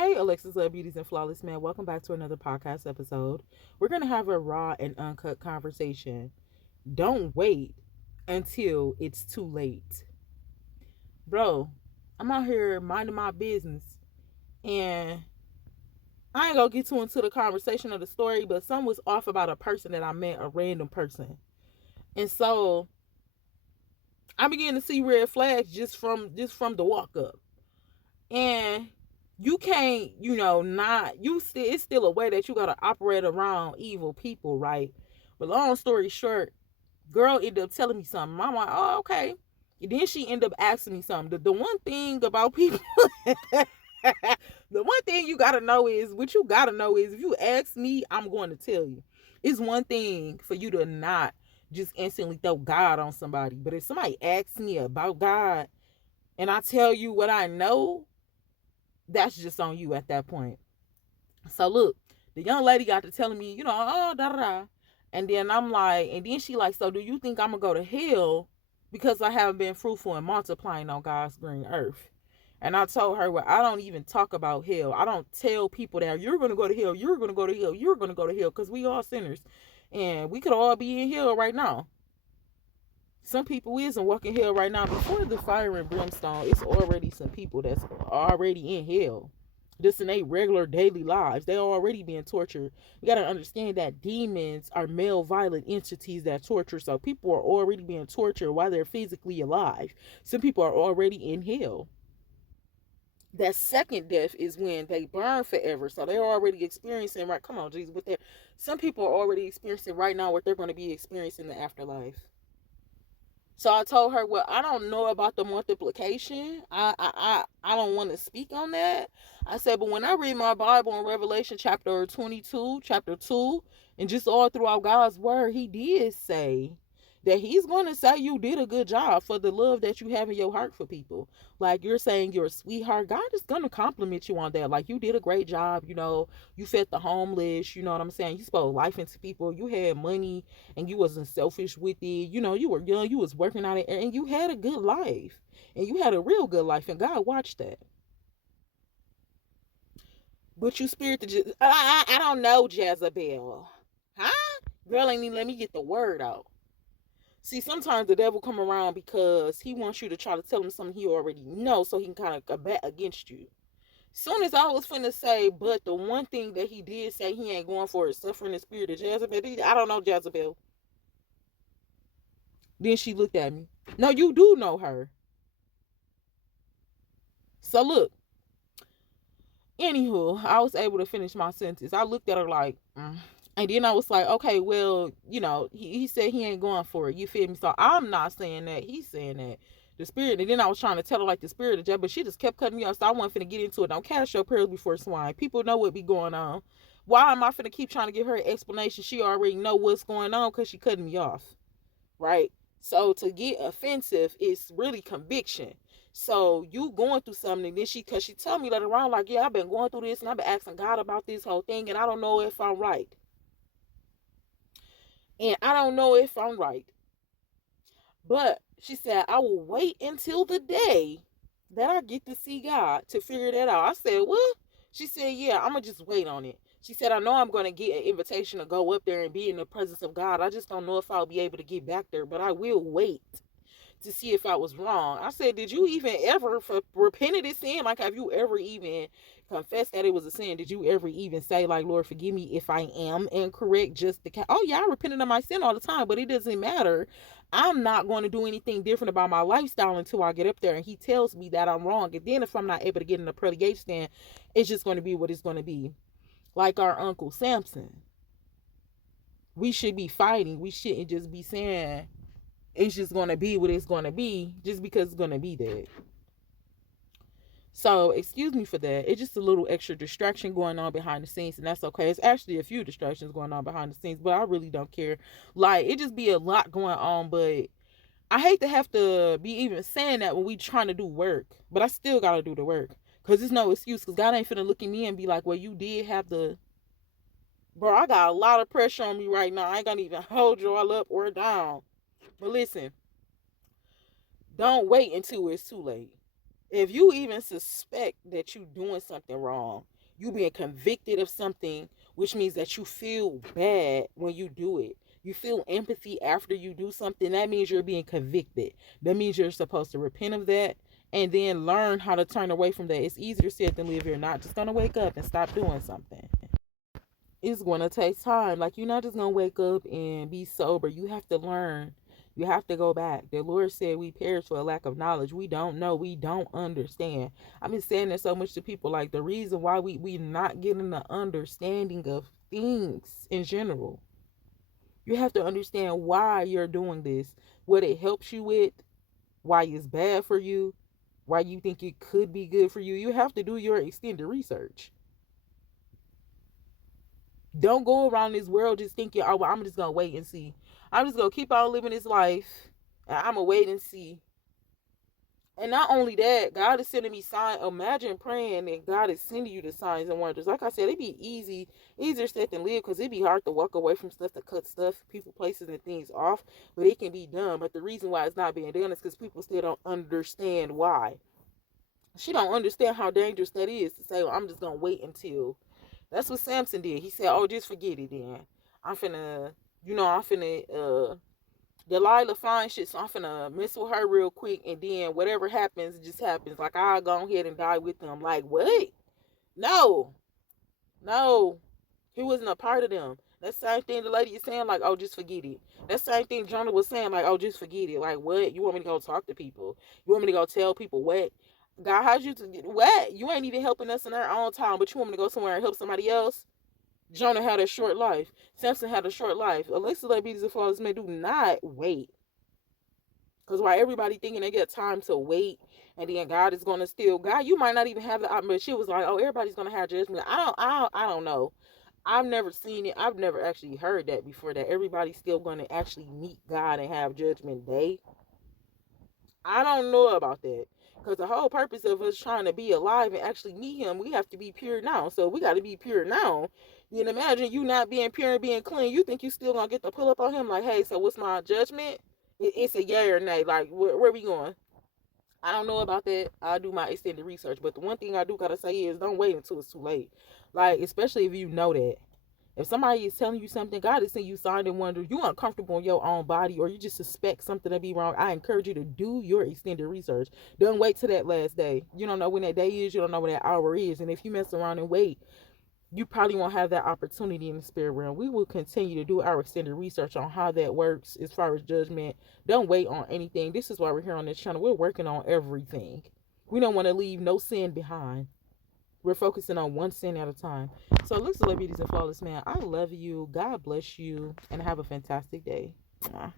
Hey, Alexis Love Beauties and Flawless Man. Welcome back to another podcast episode. We're going to have a raw and uncut conversation. Don't wait until it's too late. Bro, I'm out here minding my business and I ain't going to get too into the conversation of the story, but something was off about a person that I met, a random person. And so I began to see red flags just from the walk up. And you can't, not you still it's still a way that you gotta operate around evil people, right? But long story short, girl ended up telling me something. I'm like, oh, okay. And then she ended up asking me something. The one thing about people the one thing you gotta know is what you gotta know is if you ask me, I'm going to tell you. It's one thing for you to not just instantly throw God on somebody. But if somebody asks me about God and I tell you what I know, that's just on you at that point. So look, the young lady got to telling me, oh da da da. And then I'm like, and then she like, so do you think I'm gonna go to hell because I haven't been fruitful and multiplying on God's green earth? And I told her, well, I don't even talk about hell. I don't tell people that you're gonna go to hell, you're gonna go to hell, you're gonna go to hell, because we all sinners. And we could all be in hell right now. Some people isn't walking hell right now. Before the fire and brimstone, it's already some people that's already in hell. Just in their regular daily lives. They already being tortured. You gotta understand that demons are male violent entities that torture. So people are already being tortured while they're physically alive. Some people are already in hell. That second death is when they burn forever. So they're already experiencing, right? Come on, Jesus, with that. Some people are already experiencing right now what they're going to be experiencing in the afterlife. So I told her, well, I don't know about the multiplication. I don't want to speak on that. I said, but when I read my Bible in Revelation chapter 22, chapter 2, and just all throughout God's word, he did say that he's going to say you did a good job for the love that you have in your heart for people. Like you're saying you're a sweetheart. God is going to compliment you on that. Like you did a great job. You fed the homeless. You know what I'm saying? You spoke life into people. You had money and you wasn't selfish with it. You were young, you was working on it, and you had a good life. And you had a real good life, and God watched that. But you spirit to just, I don't know, Jezebel. Huh? Girl ain't even let me get the word out. See, sometimes the devil come around because he wants you to try to tell him something he already knows so he can kind of combat against you. Soon as I was finna say, but the one thing that he did say he ain't going for is suffering the spirit of Jezebel. I don't know Jezebel. Then she looked at me. No, you do know her. So look, anywho, I was able to finish my sentence. I looked at her like, and then I was like, okay, well, he said he ain't going for it. You feel me? So I'm not saying that. He's saying that. The spirit, and then I was trying to tell her like the spirit of Jeb, but she just kept cutting me off. So I wasn't finna get into it. Don't cast your pearls before swine. People know what be going on. Why am I finna keep trying to give her an explanation? She already know what's going on because she cutting me off. Right? So to get offensive is really conviction. So you going through something, and then cause she told me later on, like, yeah, I've been going through this and I've been asking God about this whole thing, and I don't know if I'm right. And I don't know if I'm right. But she said, I will wait until the day that I get to see God to figure that out. I said, what? She said, yeah, I'm going to just wait on it. She said, I know I'm going to get an invitation to go up there and be in the presence of God. I just don't know if I'll be able to get back there, but I will wait to see if I was wrong. I said, did you even ever repent of this sin? Like, have you ever even confessed that it was a sin? Did you ever even say, like, Lord, forgive me if I am incorrect? Oh yeah, I repented of my sin all the time, but it doesn't matter. I'm not going to do anything different about my lifestyle until I get up there and he tells me that I'm wrong. And then if I'm not able to get in the pearly gate stand, it's just going to be what it's going to be. Like our Uncle Samson. We should be fighting. We shouldn't just be saying it's just going to be what it's going to be just because it's going to be that. So, excuse me for that. It's just a little extra distraction going on behind the scenes, and that's okay. It's actually a few distractions going on behind the scenes, but I really don't care. Like, it just be a lot going on, but I hate to have to be even saying that when we trying to do work, but I still got to do the work because there's no excuse because God ain't finna look at me and be like, well, you did have the... Bro, I got a lot of pressure on me right now. I ain't gonna even hold y'all up or down. But listen, don't wait until it's too late. If you even suspect that you doing something wrong, you being convicted of something, which means that you feel bad when you do it. You feel empathy after you do something. That means you're being convicted. That means you're supposed to repent of that and then learn how to turn away from that. It's easier said than live. You're not just gonna wake up and stop doing something. It's gonna take time. Like, you're not just gonna wake up and be sober. You have to learn. You have to go back. The Lord said we perish for a lack of knowledge. We don't know. We don't understand. I've been saying this so much to people. Like, the reason why we not getting the understanding of things in general. You have to understand why you're doing this, what it helps you with, why it's bad for you, why you think it could be good for you. You have to do your extended research. Don't go around this world just thinking, oh, well, I'm just going to wait and see. I'm just going to keep on living this life and I'm going to wait and see. And not only that, God is sending me signs. Imagine praying and God is sending you the signs and wonders. Like I said, it'd be easier said than live, because it'd be hard to walk away from stuff, to cut stuff, people, places, and things off. But it can be done. But the reason why it's not being done is because people still don't understand why. She don't understand how dangerous that is to say, well, I'm just going to wait until. That's what Samson did. He said, oh, just forget it then. I'm finna, Delilah finds shit, so I'm finna mess with her real quick, and then whatever happens, it just happens. Like, I'll go ahead and die with them. Like, what? No. No. He wasn't a part of them. That same thing the lady is saying, like, oh, just forget it. That same thing Jonah was saying, like, oh, just forget it. Like, what? You want me to go talk to people? You want me to go tell people what? God, how'd you what? You ain't even helping us in our own time, but you want me to go somewhere and help somebody else? Jonah had a short life. Samson had a short life. Alexa, let be as flawless man. Do not wait. Because while everybody thinking they get time to wait, and then God is going to still, God, you might not even have the option. But she was like, oh, everybody's going to have judgment. I don't know. I've never seen it. I've never actually heard that before, that everybody's still going to actually meet God and have judgment day. I don't know about that. Because the whole purpose of us trying to be alive and actually meet him, we have to be pure now. So we got to be pure now. You can imagine you not being pure and being clean. You think you still going to get to pull up on him like, hey, so what's my judgment? It's a yay or nay. Like, where we going? I don't know about that. I do my extended research. But the one thing I do got to say is, don't wait until it's too late. Like, especially if you know that. If somebody is telling you something, God is saying you sign and wonder, you uncomfortable in your own body, or you just suspect something to be wrong, I encourage you to do your extended research. Don't wait till that last day. You don't know when that day is. You don't know when that hour is. And if you mess around and wait, you probably won't have that opportunity in the spirit realm. We will continue to do our extended research on how that works as far as judgment. Don't wait on anything. This is why we're here on this channel. We're working on everything. We don't want to leave no sin behind. We're focusing on one sin at a time. So, listen, beauties and flawless man, I love you. God bless you, and have a fantastic day. Mwah.